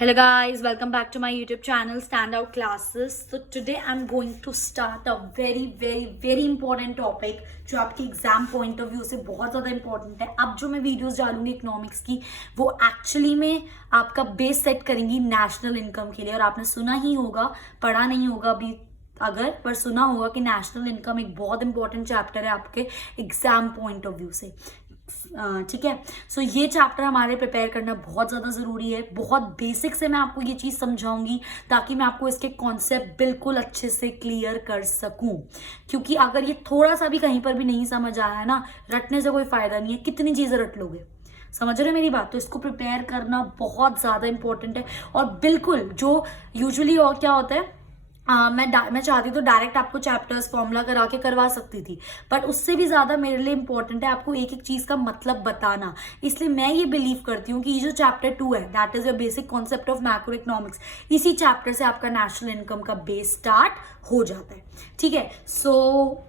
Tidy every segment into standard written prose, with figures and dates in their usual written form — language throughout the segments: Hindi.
Hello guys, welcome back to my YouTube channel Standout Classes. So today I'm going to start a very important topic जो आपके एग्जाम पॉइंट ऑफ व्यू से बहुत ज़्यादा इंपॉर्टेंट है. अब जो मैं वीडियोस डालूंगी इकोनॉमिक्स की वो एक्चुअली में आपका बेस सेट करेंगी नेशनल इनकम के लिए. और आपने सुना ही होगा, पढ़ा नहीं होगा अभी अगर, पर सुना होगा कि नेशनल इनकम एक बहुत इंपॉर्टेंट चैप्टर है आपके एग्जाम पॉइंट ऑफ व्यू से. ठीक है. सो ये चैप्टर हमारे प्रिपेयर करना बहुत ज़्यादा ज़रूरी है. बहुत बेसिक से मैं आपको ये चीज़ समझाऊंगी ताकि मैं आपको इसके कॉन्सेप्ट बिल्कुल अच्छे से क्लियर कर सकूं. क्योंकि अगर ये थोड़ा सा भी कहीं पर भी नहीं समझ आया है ना, रटने से कोई फ़ायदा नहीं है. कितनी चीज़ें रट लोगे, समझ रहे मेरी बात. तो इसको प्रिपेयर करना बहुत ज़्यादा इंपॉर्टेंट है. और बिल्कुल जो यूजुअली और क्या होता है, मैं चाहती तो डायरेक्ट आपको चैप्टर्स फॉर्मूला करा के करवा सकती थी, बट उससे भी ज़्यादा मेरे लिए इंपॉर्टेंट है आपको एक एक चीज़ का मतलब बताना. इसलिए मैं ये बिलीव करती हूँ कि ये जो चैप्टर 2 है, that is your basic concept of macro economics, इसी चैप्टर से आपका नेशनल इनकम का बेस स्टार्ट हो जाता है. ठीक है. So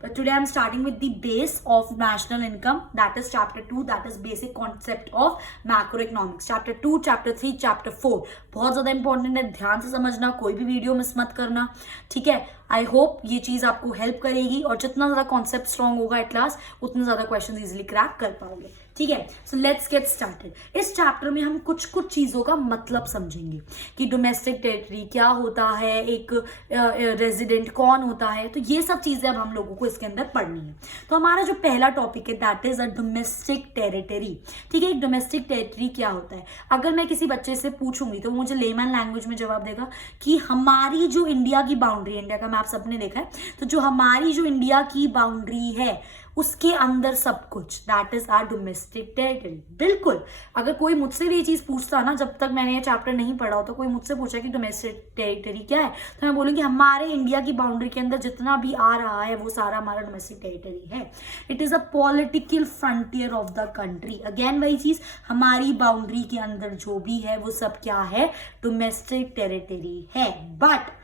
today I am starting with the base of national income, that is chapter 2, that is basic concept of macro economics. Chapter 2, chapter 3, chapter 4 बहुत ज़्यादा इंपॉर्टेंट है. ध्यान से समझना, कोई भी वीडियो मिस मत करना. ठीक है. आई होप ये चीज़ आपको हेल्प करेगी और जितना ज़्यादा कॉन्सेप्ट स्ट्रॉन्ग होगा एट लास्ट उतना ज़्यादा क्वेश्चन इजीली क्रैक कर पाओगे. ठीक है. So let's get started. इस चैप्टर में हम कुछ चीज़ों का मतलब समझेंगे कि डोमेस्टिक टेरिटरी क्या होता है, एक रेजिडेंट कौन होता है. तो ये सब चीज़ें अब हम लोगों को इसके अंदर पढ़नी है. तो हमारा जो पहला टॉपिक है that is a domestic territory. ठीक है. एक डोमेस्टिक टेरिटरी क्या होता है, अगर मैं किसी बच्चे से पूछूंगी तो मुझे लेमन लैंग्वेज में जवाब देगा कि हमारी जो इंडिया की बाउंड्री, इंडिया का मैप सबने देखा है, तो जो हमारी जो इंडिया की बाउंड्री है उसके अंदर सब कुछ, that is our domestic territory. बिल्कुल. अगर कोई मुझसे भी ये चीज पूछता ना, जब तक मैंने ये चैप्टर नहीं पढ़ा हो, तो कोई मुझसे पूछा कि डोमेस्टिक टेरिटरी क्या है, तो मैं बोलूंगी हमारे इंडिया की बाउंड्री के अंदर जितना भी आ रहा है वो सारा हमारा डोमेस्टिक टेरिटरी है. It is a political frontier of the country. Again वही चीज, हमारी बाउंड्री के अंदर जो भी है वो सब क्या है, डोमेस्टिक टेरिटरी है. बट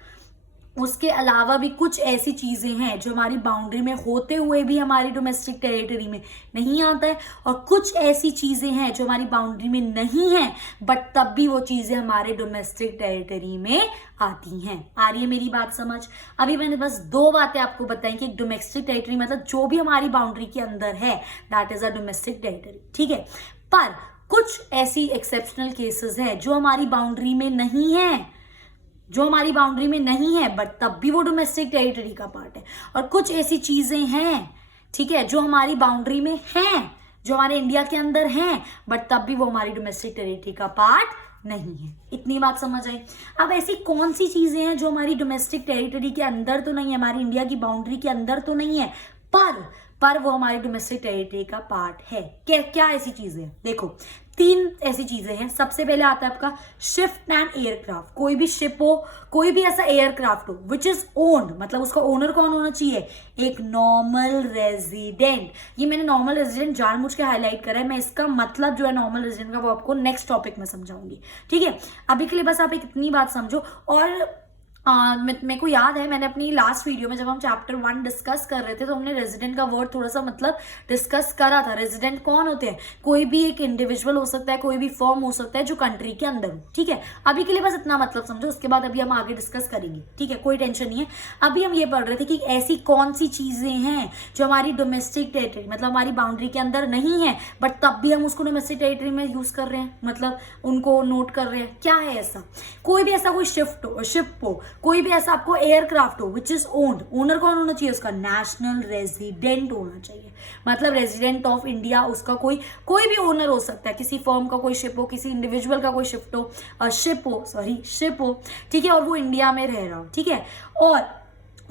उसके अलावा भी कुछ ऐसी चीज़ें हैं जो हमारी बाउंड्री में होते हुए भी हमारी डोमेस्टिक टेरिटरी में नहीं आता है, और कुछ ऐसी चीज़ें हैं जो हमारी बाउंड्री में नहीं है बट तब भी वो चीज़ें हमारे डोमेस्टिक टेरिटरी में आती हैं. आ रही है मेरी बात समझ. अभी मैंने बस 2 बातें आपको बताई कि डोमेस्टिक टेरिटरी मतलब जो भी हमारी बाउंड्री के अंदर है, that is a domestic territory. ठीक है. पर कुछ ऐसी एक्सेप्शनल केसेस है जो हमारी बाउंड्री में नहीं है, जो हमारी बाउंड्री में नहीं है बट तब भी वो डोमेस्टिक टेरिटरी का पार्ट है. और कुछ ऐसी चीजें हैं, ठीक है, जो हमारी बाउंड्री में हैं, जो हमारे इंडिया के अंदर हैं, बट तब भी वो हमारी डोमेस्टिक टेरिटरी का पार्ट नहीं है. इतनी बात समझ आई. अब ऐसी कौन सी चीजें हैं जो हमारी डोमेस्टिक टेरिटरी के अंदर तो नहीं है, हमारी इंडिया की बाउंड्री के अंदर तो नहीं है, पर वो हमारी डोमेस्टिक टेरिटरी का पार्ट है. क्या ऐसी चीजें हैं? देखो, 3 ऐसी चीजें हैं. सबसे पहले आता है आपका शिप एंड एयरक्राफ्ट. कोई भी शिप हो, कोई भी ऐसा एयरक्राफ्ट हो विच इज ओन्ड, मतलब उसका ओनर कौन होना चाहिए, एक नॉर्मल रेजिडेंट. ये मैंने नॉर्मल रेजिडेंट जानबूझ के हाईलाइट करा है. मैं इसका मतलब जो है नॉर्मल रेजिडेंट का वो आपको नेक्स्ट टॉपिक में समझाऊंगी. ठीक है. अभी के लिए बस आप एक इतनी बात समझो. और मेरे को याद है मैंने अपनी लास्ट वीडियो में जब हम चैप्टर 1 डिस्कस कर रहे थे तो हमने रेजिडेंट का वर्ड थोड़ा सा मतलब डिस्कस करा था. रेजिडेंट कौन होते हैं, कोई भी एक इंडिविजुअल हो सकता है, कोई भी फर्म हो सकता है जो कंट्री के अंदर हो. ठीक है. अभी के लिए बस इतना मतलब समझो, उसके बाद अभी हम आगे डिस्कस करेंगे. ठीक है, कोई टेंशन नहीं है. अभी हम ये पढ़ रहे थे कि ऐसी कौन सी चीजें हैं जो हमारी डोमेस्टिक टेरिटरी मतलब हमारी बाउंड्री के अंदर नहीं है बट तब भी हम उसको डोमेस्टिक टेरिटरी में यूज कर रहे हैं, मतलब उनको नोट कर रहे हैं. क्या है ऐसा? कोई भी ऐसा कोई शिप हो, कोई भी ऐसा आपको एयरक्राफ्ट हो विच इज ओन्ड. ओनर कौन होना चाहिए उसका, नेशनल रेजिडेंट होना चाहिए, मतलब रेजिडेंट ऑफ इंडिया. उसका कोई भी ओनर हो सकता है, किसी फर्म का कोई शिप हो, किसी इंडिविजुअल का कोई शिप हो. ठीक है. और वो इंडिया में रह रहा हो. ठीक है. और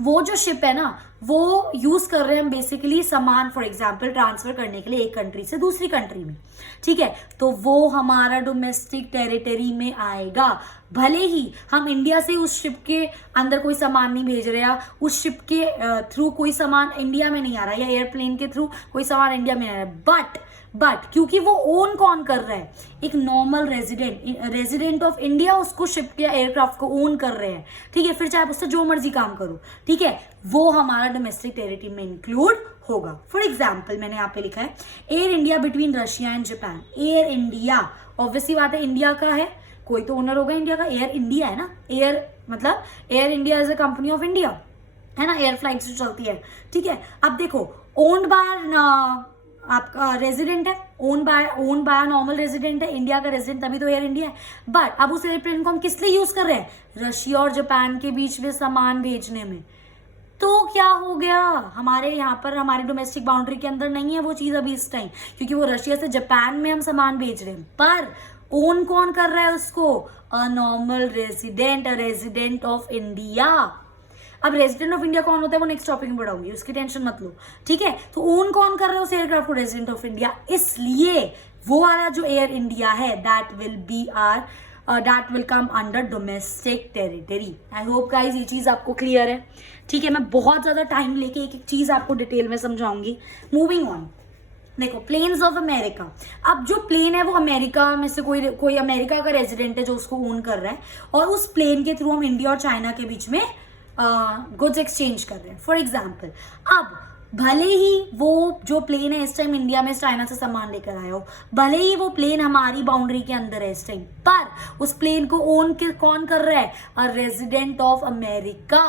वो जो शिप है ना, वो यूज कर रहे हैं हम बेसिकली सामान फॉर एग्जाम्पल ट्रांसफर करने के लिए एक कंट्री से दूसरी कंट्री में. ठीक है. तो वो हमारा डोमेस्टिक टेरिटरी में आएगा. भले ही हम इंडिया से उस शिप के अंदर कोई सामान नहीं भेज रहे, या उस शिप के थ्रू कोई सामान इंडिया में नहीं आ रहा, या एयरप्लेन के थ्रू कोई सामान इंडिया में नहीं आ रहा, बट क्योंकि वो ओन कौन कर रहा है, एक नॉर्मल रेजिडेंट ऑफ इंडिया उसको शिप के एयरक्राफ्ट को ओन कर रहे हैं. ठीक है. फिर चाहे उससे जो मर्जी काम करो. ठीक है. वो हमारा डोमेस्टिक टेरिटरी में इंक्लूड होगा. फॉर एग्जाम्पल मैंने यहाँ पे लिखा है air India between Russia and Japan. Air India obviously बात है इंडिया का है, कोई तो ओनर होगा इंडिया का, एयर इंडिया है ना, एयर मतलब air India is a company of India, है ना, एयर फ्लाइट्स जो चलती है, ठीक है। अब देखो ओन्ड बाय आपका रेजिडेंट है, ओन बाय नॉर्मल रेजिडेंट है, इंडिया का रेजिडेंट, तभी तो एयर इंडिया है। बट अब उस एयरप्लेन को हम किस लिए यूज कर रहे हैं? रशिया और जापान के बीच में सामान भेजने में। तो क्या हो गया, हमारे यहाँ पर हमारी डोमेस्टिक बाउंड्री के अंदर नहीं है वो चीज अभी इस टाइम, क्योंकि वो रशिया से जापान में हम सामान भेज रहे हैं। पर ओन कौन कर रहा है उसको? अ normal resident, a resident of India. अब रेजिडेंट ऑफ इंडिया कौन होता है वो नेक्स्ट टॉपिक में पढ़ाऊंगी, उसकी टेंशन मत लो, ठीक है। तो ओन कौन कर रहा है उस एयरक्राफ्ट को? Resident of India. इसलिए वो वाला जो एयर इंडिया है that will come under domestic territory. I hope guys ये चीज आपको क्लियर है, ठीक है। मैं बहुत ज्यादा टाइम लेके एक एक चीज आपको डिटेल में समझाऊंगी। मूविंग ऑन, देखो प्लेन्स ऑफ अमेरिका। अब जो प्लेन है वो अमेरिका में से कोई अमेरिका का रेजिडेंट है जो उसको ओन कर रहा है, और उस प्लेन के थ्रू हम इंडिया और चाइना के बीच में गुड्स एक्सचेंज कर रहे हैं। फॉर एग्जाम्पल, अब भले ही वो जो प्लेन है इस टाइम इंडिया में चाइना से सामान लेकर आया हो, भले ही वो प्लेन हमारी बाउंड्री के अंदर है इस टाइम, पर उस प्लेन को ओन कौन कर रहा है? अ रेजिडेंट ऑफ अमेरिका।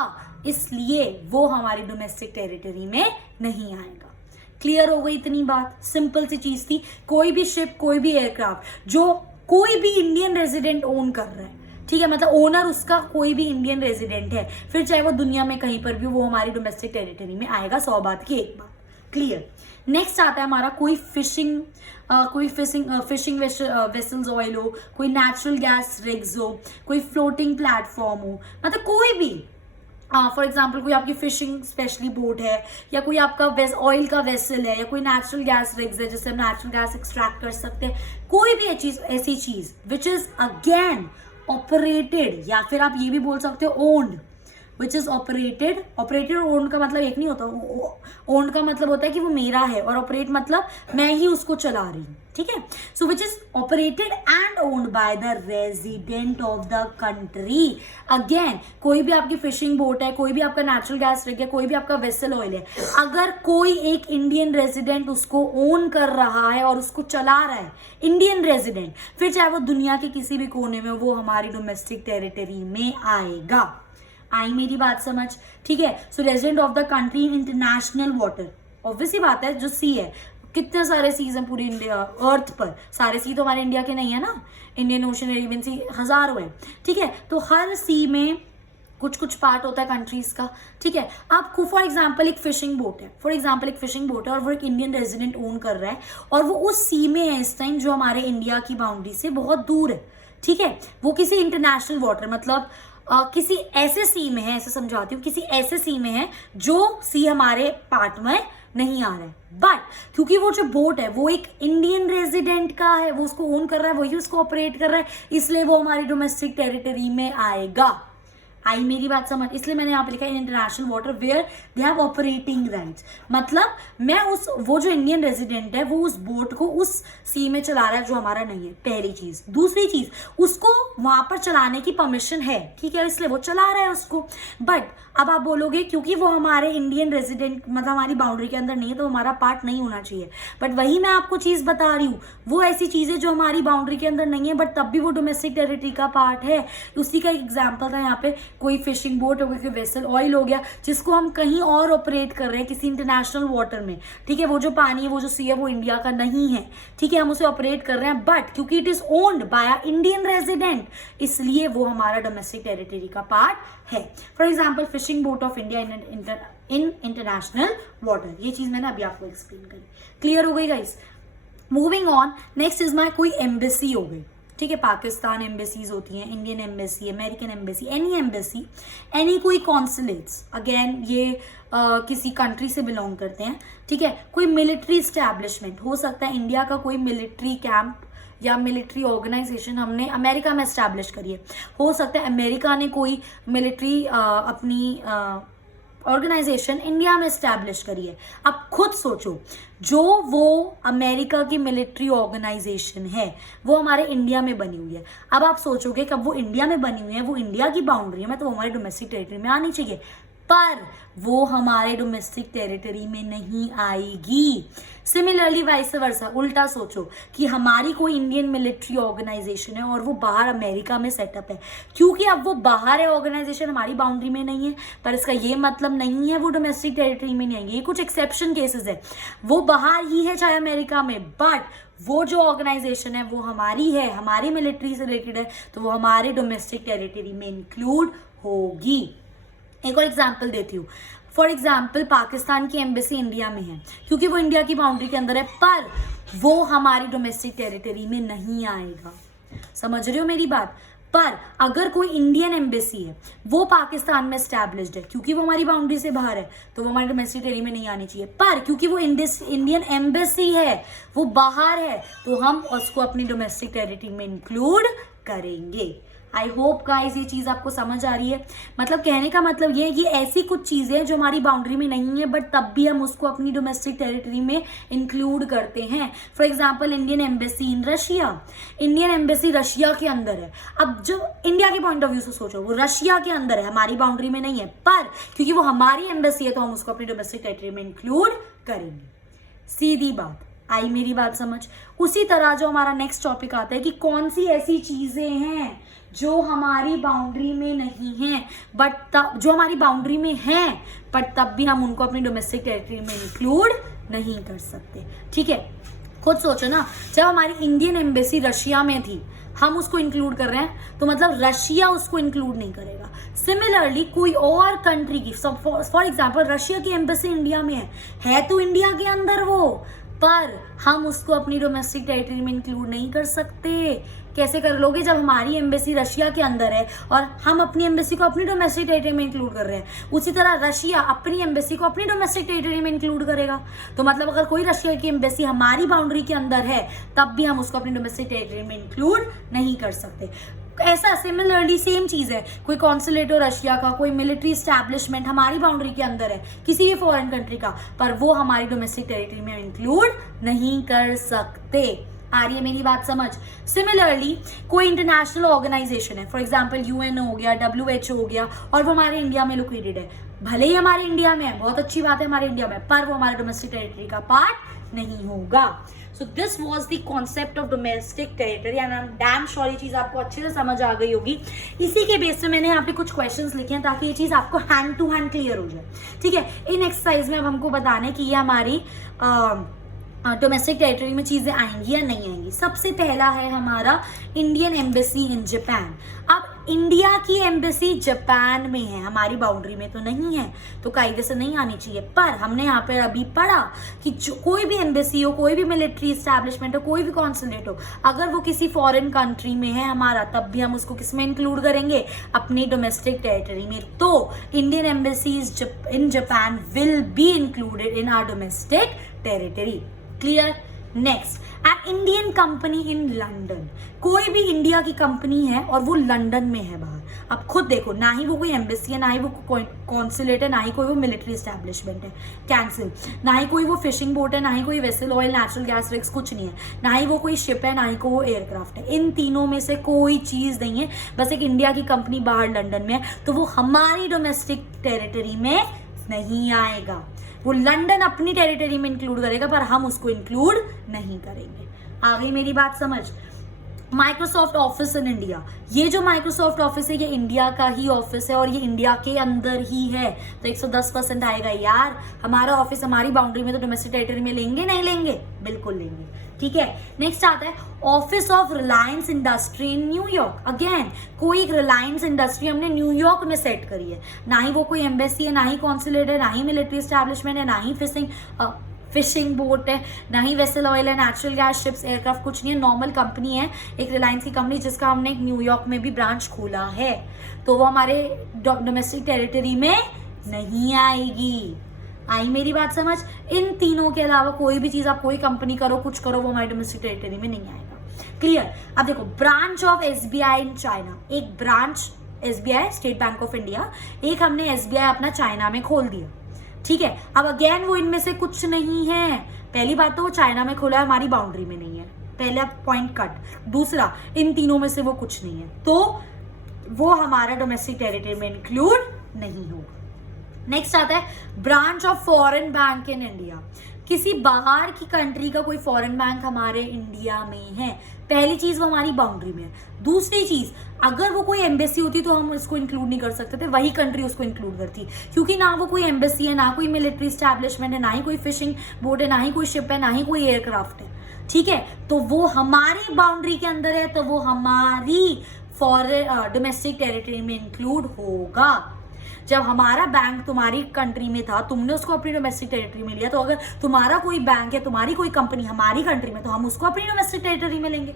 इसलिए वो हमारी डोमेस्टिक टेरिटरी में नहीं आएगा। क्लियर हो गई इतनी बात? सिंपल सी चीज थी। कोई भी शिप, कोई भी एयरक्राफ्ट जो कोई भी इंडियन रेजिडेंट ओन कर रहा है, ठीक है, मतलब ओनर उसका कोई भी इंडियन रेजिडेंट है, फिर चाहे वो दुनिया में कहीं पर भी, वो हमारी डोमेस्टिक टेरिटरी में आएगा। 100 बात की एक बात क्लियर। नेक्स्ट आता है हमारा कोई फिशिंग वेसल्स ऑयल हो, कोई नेचुरल गैस रिग्स हो, कोई फ्लोटिंग प्लेटफॉर्म हो, मतलब कोई भी फॉर एग्जाम्पल कोई आपकी फिशिंग स्पेशली बोट है, या कोई आपका ऑयल का वेसल है, या कोई नेचुरल गैस रिग्स है जिससे हम नेचुरल गैस एक्सट्रैक्ट कर सकते हैं। कोई भी ऐसी चीज विच इज अगेन ऑपरेटेड, या फिर आप ये भी बोल सकते हो ओन्ड, विच इज ऑपरेटेड और ओन्ड का मतलब एक नहीं होता। ओन्ड का मतलब होता है कि वो मेरा है, और ऑपरेट मतलब मैं ही उसको चला रही हूँ, ठीक है। So which is operated and owned by the resident of the country. Again कोई भी आपकी फिशिंग बोट है, कोई भी आपका नेचुरल गैस रिग है, कोई भी आपका वेसल ऑयल है, अगर कोई एक इंडियन रेजिडेंट उसको ओन कर रहा है और उसको चला रहा है, इंडियन रेजिडेंट, फिर चाहे वो दुनिया के किसी भी कोने में, वो हमारी डोमेस्टिक टेरिटरी में आएगा। आई मेरी बात समझ, ठीक है। So resident of the country in international water, obviously बात है, जो सी है, कितने सारे सीज हैं पूरी इंडिया अर्थ पर, सारे सी तो हमारे इंडिया के नहीं है ना, इंडियन ओशन, अरेबियन सी हजारों है, ठीक है। तो हर सी में कुछ कुछ पार्ट होता है कंट्रीज का, ठीक है। आपको फॉर एग्जाम्पल एक फिशिंग बोट है, और वो एक इंडियन रेजिडेंट ओन कर रहा है, और वो उस सी में है इस टाइम जो हमारे इंडिया की बाउंड्री से बहुत दूर है, ठीक है। वो किसी इंटरनेशनल वाटर, मतलब किसी ऐसे सी में है, ऐसे समझाती हूँ, किसी ऐसे सी में है जो सी हमारे पार्ट में नहीं आ रहा है, बट क्योंकि वो जो बोट है वो एक इंडियन रेजिडेंट का है, वो उसको ओन कर रहा है, वही उसको ऑपरेट कर रहा है, इसलिए वो हमारी डोमेस्टिक टेरिटरी में आएगा। आई मेरी बात समझ? इसलिए मैंने यहाँ पे लिखा है international water where they have operating rights, मतलब मैं वो जो इंडियन रेजिडेंट है वो उस बोट को उस सी में चला रहा है जो हमारा नहीं है, पहली चीज। दूसरी चीज, उसको वहां पर चलाने की परमिशन है, ठीक है, इसलिए वो चला रहा है उसको। बट अब आप बोलोगे क्योंकि वो हमारे इंडियन रेजिडेंट, मतलब हमारी बाउंड्री के अंदर नहीं है, तो हमारा पार्ट नहीं होना चाहिए। बट वही मैं आपको चीज बता रही हूँ, वो ऐसी चीजें जो हमारी बाउंड्री के अंदर नहीं है बट तब भी वो डोमेस्टिक टेरिटरी का पार्ट है। उसी का एक एग्जाम्पल था यहाँ पे, कोई फिशिंग बोट हो गई, कोई वेसल ऑयल हो गया, जिसको हम कहीं और ऑपरेट कर रहे हैं किसी इंटरनेशनल वाटर में, ठीक है। वो जो पानी है, वो जो सी है, वो इंडिया का नहीं है, ठीक है, हम उसे ऑपरेट कर रहे हैं, बट क्योंकि it is owned by Indian resident, इसलिए वो हमारा डोमेस्टिक टेरिटरी का पार्ट है। For example fishing boat of India in international water, ये चीज मैंने अभी आपको एक्सप्लेन करी। क्लियर हो गई guys? Moving on, next is my कोई एम्बेसी हो गई, ठीक है। पाकिस्तान एम्बेसीज होती हैं, Indian embassy, American embassy, any कोई कॉन्सुलेट्स, अगेन ये किसी कंट्री से बिलोंग करते हैं, ठीक है। कोई मिलिट्री स्टैब्लिशमेंट हो सकता है, इंडिया का कोई मिलिट्री कैंप या मिलिट्री ऑर्गेनाइजेशन हमने अमेरिका में एस्टैब्लिश करी है, हो सकता है अमेरिका ने कोई मिलिट्री अपनी ऑर्गेनाइजेशन इंडिया में एस्टैब्लिश करी है। अब खुद सोचो, जो वो अमेरिका की मिलिट्री ऑर्गेनाइजेशन है वो हमारे इंडिया में बनी हुई है। अब आप सोचोगे कब वो इंडिया में बनी हुई है, वो इंडिया की बाउंड्री में, तो हमारी डोमेस्टिक टेरिटरी में आनी चाहिए, पर वो हमारे डोमेस्टिक टेरिटरी में नहीं आएगी। सिमिलरली वाइस वर्सा, उल्टा सोचो कि हमारी कोई इंडियन मिलिट्री ऑर्गेनाइजेशन है और वो बाहर अमेरिका में सेटअप है, क्योंकि अब वो बाहर है ऑर्गेनाइजेशन, हमारी बाउंड्री में नहीं है, पर इसका ये मतलब नहीं है वो डोमेस्टिक टेरिटरी में नहीं आएंगे। ये कुछ एक्सेप्शन केसेस है, वो बाहर ही है चाहे अमेरिका में, बट वो जो ऑर्गेनाइजेशन है वो हमारी है, हमारी मिलिट्री से रिलेटेड है, तो वो हमारे डोमेस्टिक टेरिटरी में इंक्लूड होगी। एक और एग्जाम्पल देती हूँ। फॉर एग्जाम्पल पाकिस्तान की एम्बेसी इंडिया में है, क्योंकि वो इंडिया की बाउंड्री के अंदर है, पर वो हमारी डोमेस्टिक टेरिटरी में नहीं आएगा। समझ रहे हो मेरी बात? पर अगर कोई इंडियन एम्बेसी है, वो पाकिस्तान में स्टैब्लिश्ड है, क्योंकि वो हमारी बाउंड्री से बाहर है, तो वो हमारी डोमेस्टिक टेरिटरी में नहीं आनी चाहिए। पर क्योंकि वो इंडियन एम्बेसी है, वो बाहर है, तो हम उसको अपनी डोमेस्टिक टेरिटरी में इंक्लूड करेंगे। आई होप गाइस ये चीज़ आपको समझ आ रही है। मतलब कहने का मतलब ये है कि ऐसी कुछ चीज़ें जो हमारी बाउंड्री में नहीं है, बट तब भी हम उसको अपनी डोमेस्टिक टेरिटरी में इंक्लूड करते हैं। For example Indian embassy in Russia, Indian embassy Russia के अंदर है। अब जो इंडिया के पॉइंट ऑफ व्यू से सोचो, वो रशिया के अंदर है, हमारी बाउंड्री में नहीं है, पर क्योंकि वो हमारी एम्बेसी है तो हम उसको अपनी डोमेस्टिक टेरिटरी में इंक्लूड करेंगे। सीधी बात। आई मेरी बात समझ? उसी तरह जो हमारा नेक्स्ट टॉपिक आता है कि कौन सी ऐसी चीजें हैं जो हमारी बाउंड्री में नहीं है, बट तब जो हमारी बाउंड्री में है, बट तब भी हम उनको अपनी डोमेस्टिक टेरिटरी में इंक्लूड नहीं कर सकते। ठीक है, खुद सोचो ना, जब हमारी इंडियन एम्बेसी रशिया में थी, हम उसको इंक्लूड कर रहे हैं, तो मतलब रशिया उसको इंक्लूड नहीं करेगा। सिमिलरली कोई और कंट्री की, फॉर एग्जांपल रशिया की एम्बेसी इंडिया में है तो इंडिया के अंदर वो, पर हम उसको अपनी डोमेस्टिक टेरिटरी में इंक्लूड नहीं कर सकते। कैसे कर लोगे? जब हमारी एम्बेसी रशिया के अंदर है और हम अपनी एम्बेसी को अपनी डोमेस्टिक टेरिटरी में इंक्लूड कर रहे हैं, उसी तरह रशिया अपनी एम्बेसी को अपनी डोमेस्टिक टेरिटरी में इंक्लूड करेगा। तो मतलब अगर कोई रशिया की एम्बेसी हमारी बाउंड्री के अंदर है, तब भी हम उसको अपनी डोमेस्टिक टेरिटरी में इंक्लूड नहीं कर सकते। ऐसा सिमिलरली सेम चीज है, कोई कॉन्सुलेट हो रशिया का, कोई मिलिट्री एस्टैब्लिशमेंट हमारी बाउंड्री के अंदर है किसी भी फॉरेन कंट्री का, पर वो हमारी डोमेस्टिक टेरिटरी में इंक्लूड नहीं कर सकते। आ रही है मेरी बात समझ? सिमिलरली कोई इंटरनेशनल ऑर्गेनाइजेशन है, फॉर एग्जांपल यूएन हो गया, WHO हो गया, और वो हमारे इंडिया में लोकेटेड है, भले ही हमारे इंडिया में है, बहुत अच्छी बात है हमारे इंडिया में, पर वो हमारे डोमेस्टिक टेरिटरी का पार्ट नहीं होगा। So this was the concept of domestic territory and I am damn sure ये चीज़ आपको अच्छे से समझ आ गई होगी। इसी के बेस पे मैंने यहाँ पे कुछ क्वेश्चंस लिखे हैं ताकि ये चीज़ आपको हैंड टू हैंड क्लियर हो जाए। ठीक है, इन एक्सरसाइज में अब हमको बताना है कि ये हमारी डोमेस्टिक टेरिटरी में चीज़ें आएंगी या नहीं आएंगी। सबसे पहला है हमारा इंडियन एम्बेसी इन जापान। अब इंडिया की एम्बेसी जापान में है, हमारी बाउंड्री में तो नहीं है, तो कायदे से नहीं आनी चाहिए। पर हमने यहाँ पर अभी पढ़ा कि जो कोई भी एम्बेसी हो, कोई भी मिलिट्री इस्टेब्लिशमेंट हो, कोई भी कॉन्सुलेट हो, अगर वो किसी फॉरेन कंट्री में है हमारा, तब भी हम उसको किस में इंक्लूड करेंगे? अपनी डोमेस्टिक टेरिटरी में। तो Indian embassy in Japan will be included in our domestic territory. Clear? Next, an Indian company in London. कोई भी इंडिया की कंपनी है और वो लंदन में है बाहर। अब खुद देखो, ना ही वो कोई एम्बेसी है, ना ही वो कोई कॉन्सुलेट है, ना ही कोई वो मिलिट्री एस्टैब्लिशमेंट है, कैंसिल। ना ही कोई वो फिशिंग बोट है, ना ही कोई vessel oil, natural gas rigs, कुछ नहीं है। ना ही वो कोई शिप है, ना ही को वो एयरक्राफ्ट है। इन तीनों में से कोई चीज़ नहीं है, बस एक इंडिया की कंपनी बाहर लंदन में है, तो वो हमारी डोमेस्टिक टेरिटरी में नहीं आएगा। वो लंदन अपनी टेरिटरी में इंक्लूड करेगा, पर हम उसको इंक्लूड नहीं करेंगे। आ गई मेरी बात समझ? माइक्रोसॉफ्ट ऑफिस इन इंडिया, ये जो माइक्रोसॉफ्ट ऑफिस है ये इंडिया का ही ऑफिस है और ये इंडिया के अंदर ही है, तो 110% आएगा। यार हमारा ऑफिस हमारी बाउंड्री में, तो डोमेस्टिक टेरिटरी में लेंगे नहीं लेंगे? बिल्कुल लेंगे। ठीक है, नेक्स्ट आता है office of Reliance industry in New York. Again कोई एक रिलायंस इंडस्ट्री हमने न्यूयॉर्क में सेट करी है, ना ही वो कोई एम्बेसी है, ना ही कॉन्सुलेट है, ना ही मिलिट्री एस्टैब्लिशमेंट है, ना ही फिशिंग बोट है, ना ही वेसल ऑयल है, नेचुरल गैस, शिप्स, एयरक्राफ्ट, कुछ नहीं है। नॉर्मल कंपनी है, एक रिलायंस की कंपनी, जिसका हमने एक न्यूयॉर्क में भी ब्रांच खोला है, तो वो हमारे डोमेस्टिक टेरिटरी में नहीं आएगी। आई मेरी बात समझ? इन तीनों के अलावा कोई भी चीज़ आप कोई कंपनी करो, कुछ करो, वो हमारी डोमेस्टिक टेरिटरी में नहीं आएगा। क्लियर? अब देखो, branch of SBI in China, एक branch SBI state bank of India, एक हमने SBI अपना चाइना में खोल दिया। ठीक है, अब अगेन वो इनमें से कुछ नहीं है। पहली बात तो वो चाइना में खोला है, हमारी बाउंड्री में नहीं है, पहला पॉइंट कट। दूसरा, इन तीनों में से वो कुछ नहीं है, तो वो हमारा डोमेस्टिक टेरिटरी में इंक्लूड नहीं होगा। नेक्स्ट आता है branch of foreign bank in India. किसी बाहर की कंट्री का कोई फॉरेन बैंक हमारे इंडिया में है, पहली चीज वो हमारी बाउंड्री में है। दूसरी चीज, अगर वो कोई एम्बेसी होती तो हम उसको इंक्लूड नहीं कर सकते थे, वही कंट्री उसको इंक्लूड करती, क्योंकि ना वो कोई एम्बेसी है, ना कोई मिलिट्री स्टैब्लिशमेंट है, ना ही कोई फिशिंग बोट है, ना ही कोई शिप है, ना ही कोई एयरक्राफ्ट है। ठीक है, तो वो हमारी बाउंड्री के अंदर है, तो वो हमारी फॉरेन डोमेस्टिक टेरिटरी में इंक्लूड होगा। जब हमारा बैंक तुम्हारी कंट्री में था, तुमने उसको अपनी डोमेस्टिक टेरिटरी में लिया, तो अगर तुम्हारा कोई बैंक है, तुम्हारी कोई कंपनी हमारी कंट्री में, तो हम उसको अपनी डोमेस्टिक टेरिटरी में लेंगे।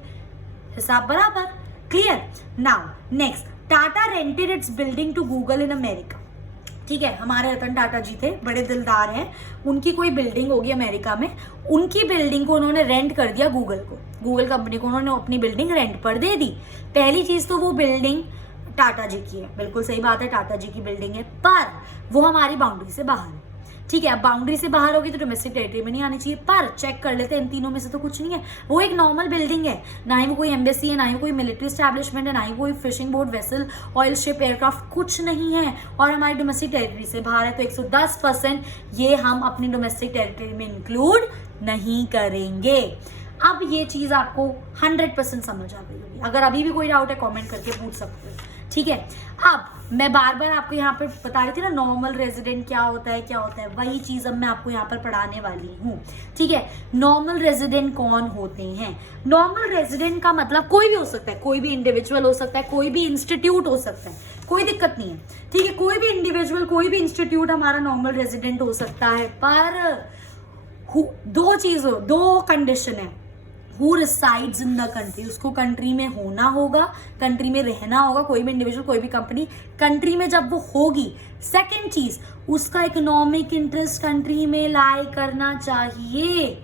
हिसाब बराबर, clear. Now next, Tata rented its building to Google in America. ठीक है, हमारे रतन टाटा जी थे, बड़े दिलदार हैं, उनकी कोई बिल्डिंग होगी अमेरिका में, उनकी बिल्डिंग को उन्होंने रेंट कर दिया गूगल को, गूगल कंपनी को उन्होंने अपनी बिल्डिंग रेंट पर दे दी। पहली चीज तो वो बिल्डिंग टाटा जी की है, बिल्कुल सही बात है, टाटा जी की बिल्डिंग है, पर वो हमारी बाउंड्री से बाहर है। ठीक है, अब बाउंड्री से बाहर होगी तो डोमेस्टिक टेरिटरी में नहीं आनी चाहिए, पर चेक कर लेते हैं इन तीनों में से तो कुछ नहीं है, वो एक नॉर्मल बिल्डिंग है, ना ही वो कोई एम्बेसी है, ना ही कोई मिलिट्री स्टैब्लिशमेंट है, ना ही कोई fishing boat, vessel, oil ship, aircraft, कुछ नहीं है, और हमारी डोमेस्टिक टेरिटरी से बाहर है, तो 110% ये हम अपनी डोमेस्टिक टेरिटरी में इंक्लूड नहीं करेंगे। अब ये चीज आपको 100% समझ आ गई होगी। अगर अभी भी कोई डाउट है कमेंट करके पूछ सकते हो। ठीक है, अब मैं बार बार आपको यहाँ पे बता रही थी ना नॉर्मल रेजिडेंट क्या होता है, क्या होता है, वही चीज अब मैं आपको यहाँ पर पढ़ाने वाली हूँ। ठीक है, नॉर्मल रेजिडेंट कौन होते हैं? नॉर्मल रेजिडेंट का मतलब कोई भी हो सकता है, कोई भी इंडिविजुअल हो सकता है, कोई भी इंस्टीट्यूट हो सकता है, कोई दिक्कत नहीं है। ठीक है, कोई भी इंडिविजुअल, कोई भी इंस्टीट्यूट हमारा नॉर्मल रेजिडेंट हो सकता है, पर दो कंडीशन है। Who resides in the country, उसको कंट्री में होना होगा, कंट्री में रहना होगा, कोई भी इंडिविजुअल, कोई भी कंपनी कंट्री में जब वो होगी। सेकंड चीज, उसका इकोनॉमिक इंटरेस्ट कंट्री में लाई करना चाहिए।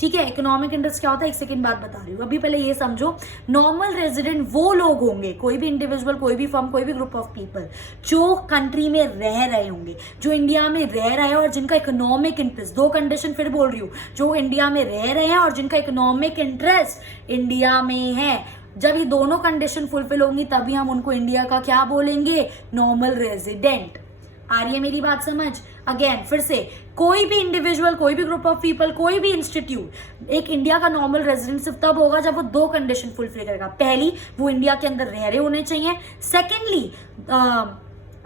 ठीक है, इकोनॉमिक इंटरेस्ट क्या होता है, एक सेकंड बाद बता रही हूँ, अभी पहले ये समझो। नॉर्मल रेजिडेंट वो लोग होंगे, कोई भी इंडिविजुअल, कोई भी फर्म, कोई भी ग्रुप ऑफ पीपल, जो कंट्री में रह रहे होंगे, जो इंडिया में रह रहे हैं और जिनका इकोनॉमिक इंटरेस्ट, दो कंडीशन फिर बोल रही हूँ, जो इंडिया में रह रहे हैं और जिनका इकोनॉमिक इंटरेस्ट इंडिया में है। जब ये दोनों कंडीशन फुलफिल होंगी तभी हम उनको इंडिया का क्या बोलेंगे, नॉर्मल रेजिडेंट। आ रही है मेरी बात समझ? अगेन फिर से, कोई भी इंडिविजुअल, कोई भी ग्रुप ऑफ पीपल, कोई भी इंस्टीट्यूट एक इंडिया का नॉर्मल रेजिडेंट सिर्फ तब होगा जब वो दो कंडीशन फुलफिल करेगा। पहली, वो इंडिया के अंदर रह रहे होने चाहिए। सेकेंडली,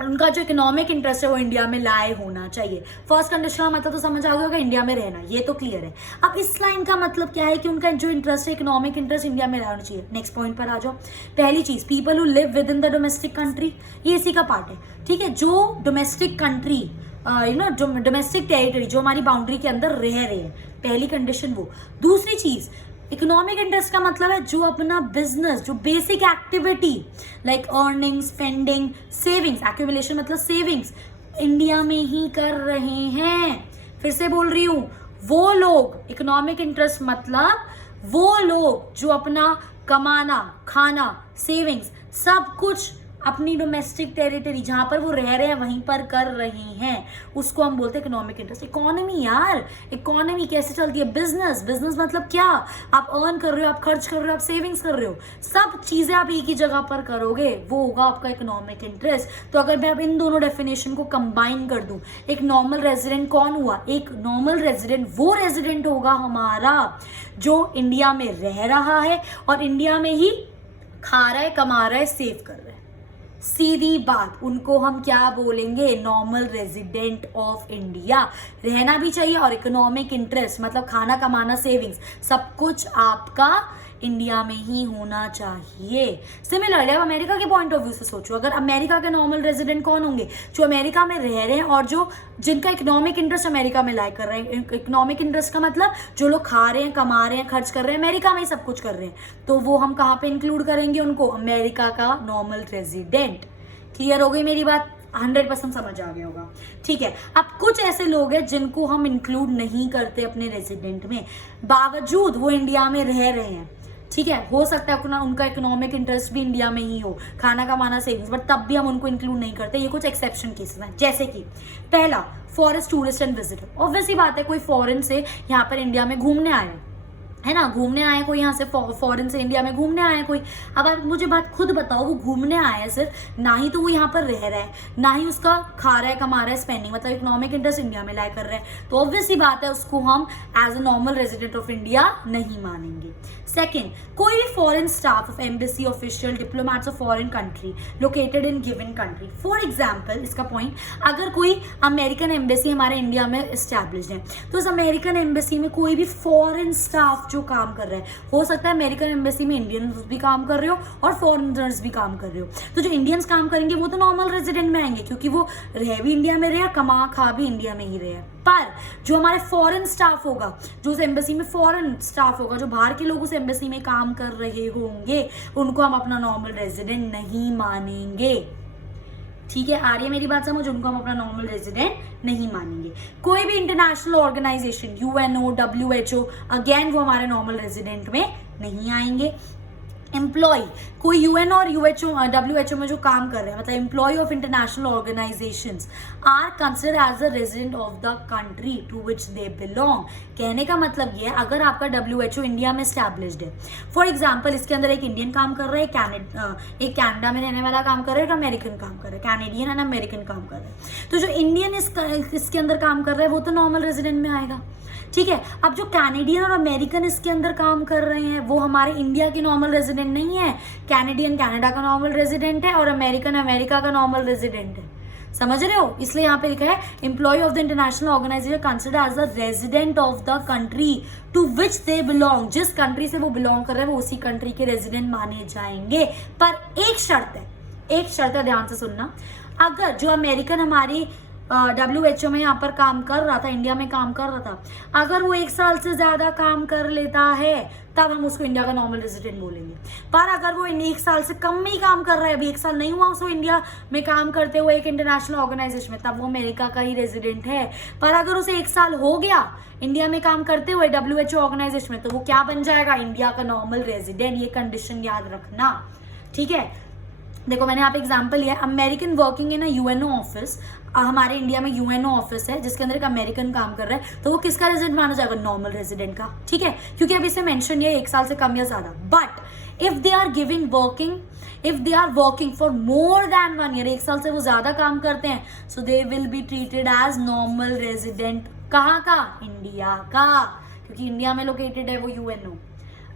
उनका जो इकोनॉमिक इंटरेस्ट है वो इंडिया में लाए होना चाहिए। फर्स्ट कंडीशन का मतलब तो समझ आ गया होगा, इंडिया में रहना, ये तो क्लियर है। अब इस लाइन का मतलब क्या है कि उनका जो इंटरेस्ट है, इकोनॉमिक इंटरेस्ट इंडिया में रहना चाहिए। नेक्स्ट पॉइंट पर आ जाओ। पहली चीज, people who live with in the domestic country, ये इसी का पार्ट है। ठीक है, जो डोमेस्टिक कंट्री, जो डोमेस्टिक टेरिटरी, जो हमारी बाउंड्री के अंदर रह रहे हैं, पहली कंडीशन वो। दूसरी चीज, इकोनॉमिक इंटरेस्ट का मतलब है जो अपना बिजनेस, जो basic activity like earning, spending, savings, accumulation मतलब सेविंग्स, इंडिया में ही कर रहे हैं। फिर से बोल रही हूं, वो लोग, इकोनॉमिक इंटरेस्ट मतलब वो लोग जो अपना कमाना, खाना, सेविंग्स सब कुछ अपनी डोमेस्टिक टेरिटरी जहां पर वो रह रहे हैं वहीं पर कर रहे हैं, उसको हम बोलते हैं इकोनॉमिक इंटरेस्ट। इकोनॉमी यार, इकोनॉमी कैसे चलती है? बिजनेस, बिजनेस मतलब क्या? आप अर्न कर रहे हो, आप खर्च कर रहे हो, आप सेविंग्स कर रहे हो, सब चीजें आप एक ही जगह पर करोगे, वो होगा आपका इकोनॉमिक इंटरेस्ट। तो अगर मैं अब इन दोनों डेफिनेशन को कंबाइन कर दूं, एक नॉर्मल रेजिडेंट कौन हुआ? एक नॉर्मल रेजिडेंट वो रेजिडेंट होगा हमारा जो इंडिया में रह रहा है और इंडिया में ही खा रहा है, कमा रहा है, सेव कर रहा है। सीधी बात, उनको हम क्या बोलेंगे? Normal resident of India. रहना भी चाहिए और इकोनॉमिक इंटरेस्ट मतलब खाना, कमाना, सेविंग्स सब कुछ आपका इंडिया में ही होना चाहिए। सिमिलरली अब अमेरिका के पॉइंट ऑफ व्यू से सोचो, अगर अमेरिका के नॉर्मल रेजिडेंट कौन होंगे? जो अमेरिका में रह रहे हैं और जो जिनका इकोनॉमिक इंटरेस्ट अमेरिका में लाई कर रहे हैं। इकोनॉमिक इंटरेस्ट का मतलब जो लोग खा रहे हैं, कमा रहे हैं, खर्च कर रहे हैं, अमेरिका में ही सब कुछ कर रहे हैं, तो वो हम कहाँ पे इंक्लूड करेंगे उनको? अमेरिका का नॉर्मल रेजिडेंट। क्लियर हो गई मेरी बात? 100% समझ आ गया होगा। ठीक है, अब कुछ ऐसे लोग हैं जिनको हम इंक्लूड नहीं करते अपने रेजिडेंट में, बावजूद वो इंडिया में रह रहे हैं। ठीक है, हो सकता है उनका इकोनॉमिक इंटरेस्ट भी इंडिया में ही हो, खाना कमाना, सेविंग्स, बट तब भी हम उनको इंक्लूड नहीं करते। ये कुछ एक्सेप्शन केसेस हैं, जैसे कि पहला, forest tourist and visitor. Obviously बात है, कोई फॉरेन से यहाँ पर इंडिया में घूमने आए है ना, घूमने आए कोई यहाँ से फॉरेन से इंडिया में घूमने आए कोई। अब आप मुझे बात खुद बताओ, वो घूमने आया है सिर्फ, ना ही तो वो यहाँ पर रह रहा है, ना ही उसका खा रहा है कमा रहा है स्पेंडिंग, मतलब इकोनॉमिक इंटरेस्ट इंडिया में लाए कर रहा है, तो ऑब्वियस ही बात है उसको हम as a normal resident of India नहीं मानेंगे। सेकेंड, कोई भी foreign staff of embassy official diplomats of foreign country located in given country. For example, इसका पॉइंट, अगर कोई अमेरिकन एम्बेसी हमारे इंडिया में एस्टैब्लिश्ड है, तो उस अमेरिकन एम्बेसी में कोई भी फॉरेन स्टाफ जो काम कर रहा है, हो सकता है अमेरिकन एम्बेसी में इंडियंस भी काम कर रहे हो और फॉरेनर्स भी काम कर रहे हो, तो जो इंडियंस काम करेंगे वो तो नॉर्मल रेजिडेंट में आएंगे, क्योंकि वो रह भी इंडिया में रहे, कमा खा भी इंडिया में ही रहे। पर जो हमारे फॉरेन स्टाफ होगा, जो उस एम्बेसी में फॉरेन स्टाफ होगा, जो बाहर के लोग उस एम्बेसी में काम कर रहे होंगे, उनको हम अपना नॉर्मल रेजिडेंट नहीं मानेंगे। ठीक है, आ रही है मेरी बात समझ? उनको हम अपना नॉर्मल रेजिडेंट नहीं मानेंगे। कोई भी international organisation, UNO, WHO, again वो हमारे नॉर्मल रेजिडेंट में नहीं आएंगे। एम्प्लॉय, कोई यूएन और यूएचओ डब्ल्यूएचओ में जो काम कर रहे हैं, मतलब employ of international organisations are considered as a resident of the country to which they belong. कहने का मतलब ये है, अगर आपका डब्ल्यूएचओ इंडिया में स्टैब्लिश्ड है, फॉर एग्जांपल इसके अंदर एक इंडियन काम कर रहा है, एक कनाडा में रहने वाला काम कर रहा है, एक अमेरिकन काम कर रहा है, कैनेडियन एंड अमेरिकन काम कर रहा है, तो जो इंडियन इसके अंदर काम कर रहा है वो तो नॉर्मल रेजिडेंट में आएगा। ठीक है, अब जो कैनेडियन और अमेरिकन इसके अंदर काम कर रहे हैं वो हमारे इंडिया के नॉर्मल रेजिडेंट नहीं है। कैनेडियन कनाडा का नॉर्मल रेजिडेंट है और अमेरिकन अमेरिका का नॉर्मल रेजिडेंट है। समझ रहे हो? इसलिए यहाँ पे लिखा है employ of the international organisation considered as the resident of the country to which they belong. जिस कंट्री से वो बिलोंग कर रहे हैं वो उसी कंट्री के रेजिडेंट माने जाएंगे। पर एक शर्त है, एक शर्त है, ध्यान से सुनना। अगर जो अमेरिकन हमारी डब्ल्यूएचओ में यहाँ पर काम कर रहा था, इंडिया में काम कर रहा था, अगर वो 1 साल से ज्यादा काम कर लेता है तब हम उसको इंडिया का नॉर्मल रेजिडेंट बोलेंगे। पर अगर वो 1 साल से कम में ही काम कर रहा है, अभी 1 साल नहीं हुआ उसको इंडिया में काम करते हुए एक इंटरनेशनल ऑर्गेनाइजेशन में, तब वो अमेरिका का ही रेजिडेंट है। पर अगर उसे 1 साल हो गया इंडिया में काम करते हुए डब्ल्यूएचओ ऑर्गेनाइजेशन में, तो वो क्या बन जाएगा? इंडिया का नॉर्मल रेजिडेंट। ये कंडीशन याद रखना। ठीक है, देखो मैंने यहाँ पे एग्जांपल लिया, American working in a UNO office. हमारे इंडिया में यूएनओ ऑफिस है जिसके अंदर एक अमेरिकन काम कर रहा है, तो वो किसका रेजिडेंट माना जाएगा? नॉर्मल रेजिडेंट का। ठीक है, क्योंकि अभी इसे मेंशन ये 1 साल से कम या ज्यादा। But if they are working for more than 1 year, 1 साल से वो ज्यादा काम करते हैं, so they will be treated as normal resident. कहाँ का? इंडिया का, क्योंकि इंडिया में लोकेटेड है वो यूएनओ।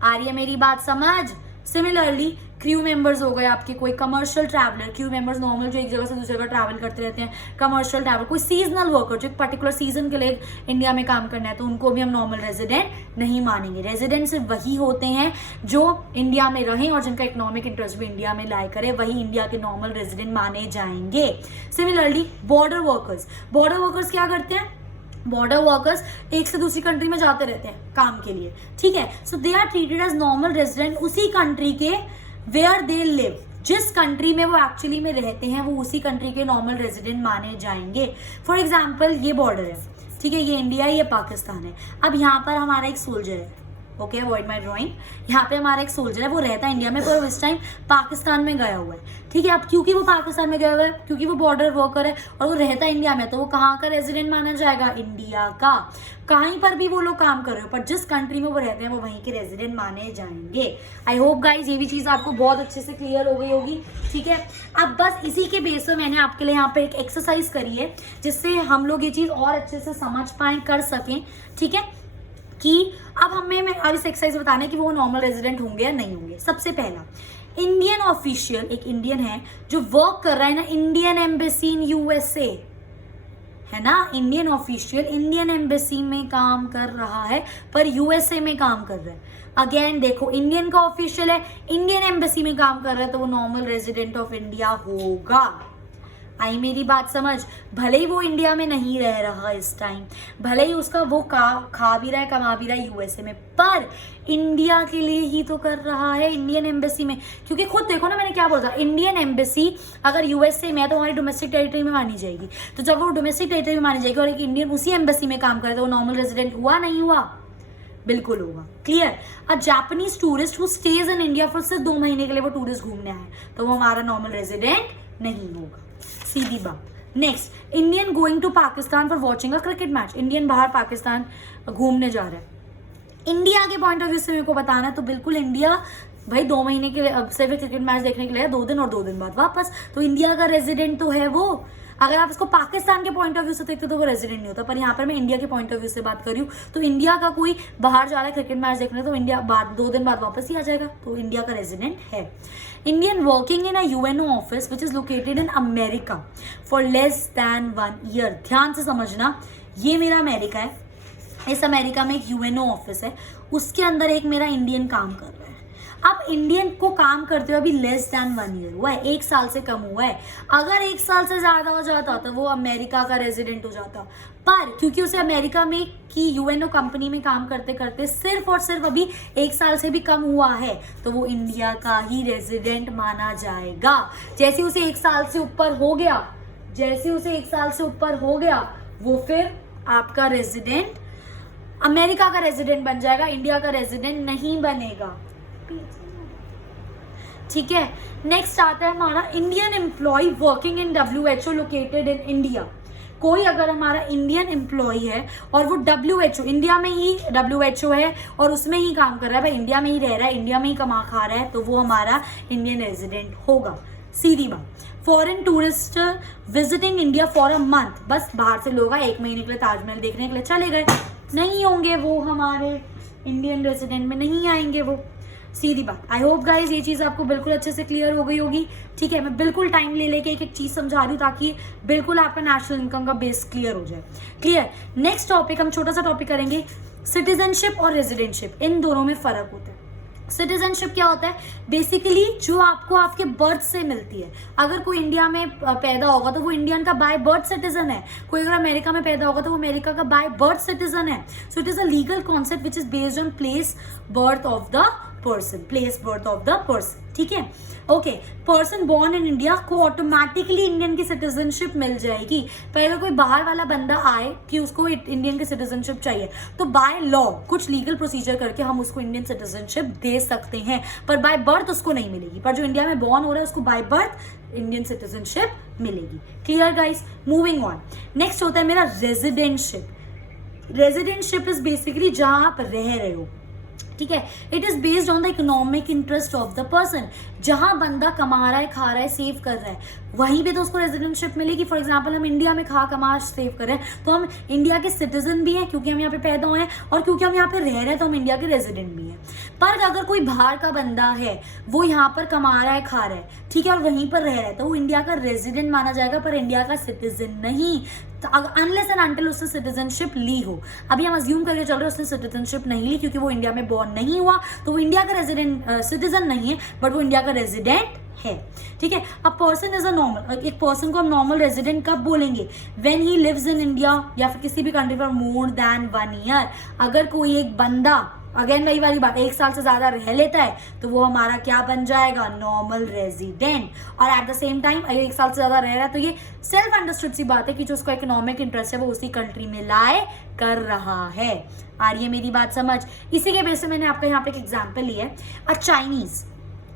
आ रही है मेरी बात समझ? सिमिलरली क्रू मेंबर्स हो गए आपके, कोई commercial traveller, crew members normal जो एक जगह से दूसरी जगह ट्रैवल करते रहते हैं, कमर्शियल ट्रैवल, कोई सीजनल वर्कर जो एक पर्टिकुलर सीजन के लिए इंडिया में काम करना है, तो उनको भी हम नॉर्मल रेजिडेंट नहीं मानेंगे। रेजिडेंट सिर्फ वही होते हैं जो इंडिया में रहें और जिनका इकोनॉमिक इंटरेस्ट भी इंडिया में लाई करे, वही इंडिया के नॉर्मल रेजिडेंट माने जाएंगे। सिमिलरली बॉर्डर वर्कर्स क्या करते हैं? बॉर्डर वर्कर्स एक से दूसरी कंट्री में जाते रहते हैं काम के लिए। ठीक है, so they are treated as normal resident उसी कंट्री के वेयर दे लिव। जिस कंट्री में वो एक्चुअली में रहते हैं वो उसी कंट्री के नॉर्मल रेजिडेंट माने जाएंगे। फॉर एग्जाम्पल ये बॉर्डर है, ठीक है, ये इंडिया है, ये पाकिस्तान है। अब यहाँ पर हमारा एक सोल्जर है, ओके, अवॉइड माई ड्रॉइंग। यहाँ पे हमारा एक सोल्जर है, वो रहता है इंडिया में पर इस टाइम पाकिस्तान में गया हुआ है। ठीक है, अब क्योंकि वो पाकिस्तान में गया हुआ है, क्योंकि वो बॉर्डर वर्कर है और वो रहता है इंडिया में, तो वो कहाँ का रेजिडेंट माना जाएगा? इंडिया का। कहीं पर भी वो लोग काम कर रहे हो, पर जिस कंट्री में वो रहते हैं वो वहीं के रेजिडेंट माने जाएंगे। आई होप गाइज ये भी चीज़ आपको बहुत अच्छे से क्लियर हो गई होगी। ठीक है, अब बस इसी के बेस पे मैंने आपके लिए यहाँ पे एक एक्सरसाइज करी है जिससे हम लोग ये चीज़ और अच्छे से समझ पाएँ, कर सकें। ठीक है, कि अब हमें अब इस एक्सरसाइज बताना है कि वो नॉर्मल रेजिडेंट होंगे या नहीं होंगे। सबसे पहला, इंडियन ऑफिशियल, एक इंडियन है जो वर्क कर रहा है ना इंडियन एम्बेसी इन यूएसए, है ना, इंडियन ऑफिशियल इंडियन एम्बेसी में काम कर रहा है पर यूएसए में काम कर रहा है। अगेन देखो, इंडियन का ऑफिशियल है, इंडियन एम्बेसी में काम कर रहा है, तो वो नॉर्मल रेजिडेंट ऑफ इंडिया होगा। आई मेरी बात समझ? भले ही वो इंडिया में नहीं रह रहा इस टाइम, भले ही उसका वो खा भी रहा है, कमा भी रहा है यूएसए में, पर इंडिया के लिए ही तो कर रहा है, इंडियन एम्बेसी में। क्योंकि खुद देखो ना मैंने क्या बोला, इंडियन एम्बेसी अगर यूएसए में है तो हमारी डोमेस्टिक टेरिटरी में मानी जाएगी। तो जब वो डोमेस्टिक टेरिटरी में मानी जाएगी और एक इंडियन उसी एम्बेसी में काम करे तो वो नॉर्मल रेजिडेंट हुआ नहीं हुआ? बिल्कुल होगा। Clear? A Japanese tourist who stays in India for सिर्फ 2 महीने के लिए वो टूरिस्ट घूमने आए, तो वो हमारा नॉर्मल रेजिडेंट नहीं होगा। सीधी बात। Next, Indian going to Pakistan for watching a cricket match. Indian बाहर पाकिस्तान घूमने जा रहा है, इंडिया के पॉइंट ऑफ व्यू से मेरे को बताना है तो बिल्कुल इंडिया भाई 2 महीने के लिए सिर्फ क्रिकेट मैच देखने के लिए 2 दिन और 2 दिन बाद वापस, तो इंडिया का रेजिडेंट तो है वो। अगर आप इसको पाकिस्तान के पॉइंट ऑफ व्यू से देखते तो वो रेजिडेंट नहीं होता, पर यहाँ पर मैं इंडिया के पॉइंट ऑफ व्यू से बात कर रही हूँ। तो इंडिया का कोई बाहर जा रहा है क्रिकेट मैच देखने तो इंडिया 2 दिन बाद वापस ही आ जाएगा, तो इंडिया का रेजिडेंट है। Indian working in a UNO office which is located in America for less than 1 year. ध्यान से समझना, ये मेरा अमेरिका है, इस अमेरिका में एक यूएनओ ऑफिस है, उसके अंदर एक मेरा इंडियन काम कर रहा है। अब इंडियन को काम करते हुए अभी लेस देन 1 ईयर हुआ है, 1 साल से कम हुआ है। अगर 1 साल से ज्यादा हो जाता तो वो अमेरिका का रेजिडेंट हो जाता, पर क्योंकि उसे अमेरिका में की यूएनओ कंपनी में काम करते करते सिर्फ और सिर्फ अभी 1 साल से भी कम हुआ है, तो वो इंडिया का ही रेजिडेंट माना जाएगा। जैसे उसे 1 साल से ऊपर हो गया, जैसे उसे 1 साल से ऊपर हो गया, वो फिर आपका रेजिडेंट अमेरिका का रेजिडेंट बन जाएगा, इंडिया का रेजिडेंट नहीं बनेगा। ठीक है, नेक्स्ट आता है हमारा Indian employ working in WHO located in India. कोई अगर हमारा इंडियन एम्प्लॉय है और वो WHO इंडिया में ही WHO है और उसमें ही काम कर रहा है, भाई इंडिया में ही रह रहा है, इंडिया में ही कमा खा रहा है, तो वो हमारा इंडियन रेजिडेंट होगा। सीधी बात। Foreign tourist visiting India for a month, बस बाहर से लोग 1 महीने के लिए ताजमहल देखने के लिए चले गए, नहीं होंगे वो हमारे इंडियन रेजिडेंट में नहीं आएंगे वो। सीधी बात। आई होप गाइज ये चीज़ आपको बिल्कुल अच्छे से क्लियर हो गई होगी। ठीक है, मैं बिल्कुल टाइम ले लेके एक एक चीज़ समझा रही हूँ ताकि बिल्कुल आपका नेशनल इनकम का बेस क्लियर हो जाए। क्लियर। नेक्स्ट टॉपिक, हम छोटा सा टॉपिक करेंगे, सिटीजनशिप और रेजिडेंटशिप, इन दोनों में फर्क होता है। सिटीजनशिप क्या होता है? बेसिकली जो आपको आपके बर्थ से मिलती है। अगर कोई इंडिया में पैदा होगा तो वो इंडियन का बाय बर्थ सिटीजन है, कोई अगर अमेरिका में पैदा होगा तो वो अमेरिका का बाय बर्थ सिटीजन है। So it is a legal concept which is based on place birth of the person, place birth of the person. ठीक है, okay. Person born in India को ऑटोमेटिकली इंडियन की सिटीजनशिप मिल जाएगी। पर अगर कोई बाहर वाला बंदा आए कि उसको इंडियन की सिटीजनशिप चाहिए तो बाय लॉ कुछ लीगल प्रोसीजर करके हम उसको इंडियन सिटीजनशिप दे सकते हैं, पर बाय बर्थ उसको नहीं मिलेगी। पर जो इंडिया में बॉर्न हो रहा है उसको बाय बर्थ इंडियन सिटीजनशिप मिलेगी। Clear guys, moving on. Next होता है मेरा रेजिडेंटशिप। रेजिडेंटशिप इज बेसिकली जहां आप रह रहे हो। ठीक है, it is based on the economic interest of the person. जहां बंदा कमा रहा है, खा रहा है, सेव कर रहा है, वहीं पे तो उसको रेजिडेंटशिप मिलेगी। फॉर एग्जांपल हम इंडिया में कमा सेव कर रहे हैं तो हम इंडिया के सिटीजन भी हैं क्योंकि हम यहाँ पे पैदा हुए हैं, और क्योंकि हम यहाँ पे रह रहे हैं तो हम इंडिया के रेजिडेंट भी हैं। पर अगर कोई बाहर का बंदा है, वो यहाँ पर कमा रहा है, खा रहा है, ठीक है, और वहीं पर रह रहा है, तो वो इंडिया का रेजिडेंट माना जाएगा पर इंडिया का सिटीजन नहीं, अनलेस एंड अनटिल उसने सिटीजनशिप ली हो। अभी हम अज्यूम करके चल रहे हैं उसने सिटीजनशिप नहीं ली क्योंकि वो इंडिया में बॉर्न नहीं हुआ, तो वो इंडिया का रेजिडेंट सिटीजन नहीं है, बट वो इंडिया का रेजिडेंट है। ठीक है, अब पर्सन इज अ नॉर्मल, एक पर्सन को हम नॉर्मल रेजिडेंट कब बोलेंगे? When he lives in India या फिर किसी भी country for more than 1 year. अगर कोई एक बंदा, अगेन वही वाली बात, 1 साल से ज्यादा रह लेता है तो वो हमारा क्या बन जाएगा? Normal resident. और एट द सेम टाइम अगर 1 साल से ज्यादा रह रहा है तो ये सेल्फ अंडरस्टूड सी बात है कि जो उसका इकोनॉमिक इंटरेस्ट है वो उसी कंट्री में लाए कर रहा है। आ रही है मेरी बात समझ? इसी के बेस पे मैंने आपका यहाँ पे एक एग्जाम्पल लिया है।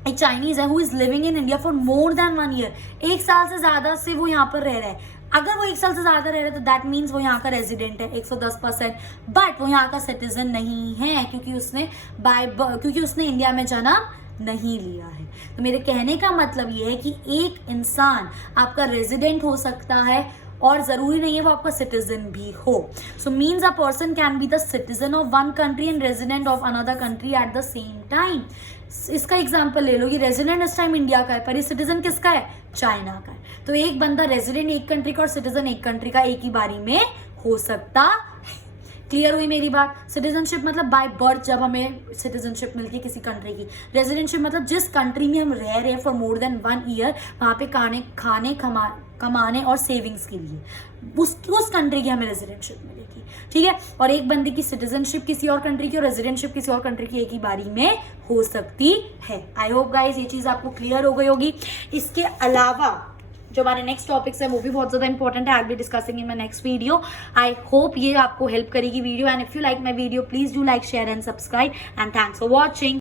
एक चाइनीज है who is living in India for more than 1 year. 1 साल से ज्यादा से वो यहाँ पर रह रहा है। अगर वो 1 साल से ज्यादा रह रहा है तो दैट मीन्स वो यहाँ का रेजिडेंट है 110%, बट वो यहाँ का सिटीजन नहीं है क्योंकि उसने इंडिया में जन्म नहीं लिया है। तो मेरे कहने का मतलब ये है कि एक इंसान आपका रेजिडेंट हो सकता है और जरूरी नहीं है वो आपका सिटीजन भी हो। So means a person can be the citizen of one country and resident of another country at the same time. इसका एग्जांपल ले लो, ये रेजिडेंट इस टाइम इंडिया का है पर ये सिटीजन किसका है? चाइना का है। तो एक बंदा रेजिडेंट एक कंट्री का और सिटीजन एक कंट्री का एक ही बारी में हो सकता है। क्लियर हुई मेरी बात? सिटीजनशिप मतलब बाय बर्थ जब हमें सिटीजनशिप मिलती है किसी कंट्री की। रेजिडेंटशिप मतलब जिस कंट्री में हम रह रहे हैं फॉर मोर देन 1 ईयर, वहां पे खाने कमाने और सेविंग्स के लिए उस कंट्री की हमें रेजिडेंटशिप मिलेगी। ठीक है, और एक बंदे की सिटीजनशिप किसी और कंट्री की और रेजिडेंटशिप किसी और कंट्री की एक ही बारी में हो सकती है। आई होप गाइस ये चीज आपको क्लियर हो गई होगी। इसके अलावा जो हमारे नेक्स्ट टॉपिक्स है वो भी बहुत ज्यादा इंपॉर्टेंट है। I will be discussing in my next video. I hope ये आपको हेल्प करेगी video, and if you like my video please do like, share and subscribe, and thanks for watching.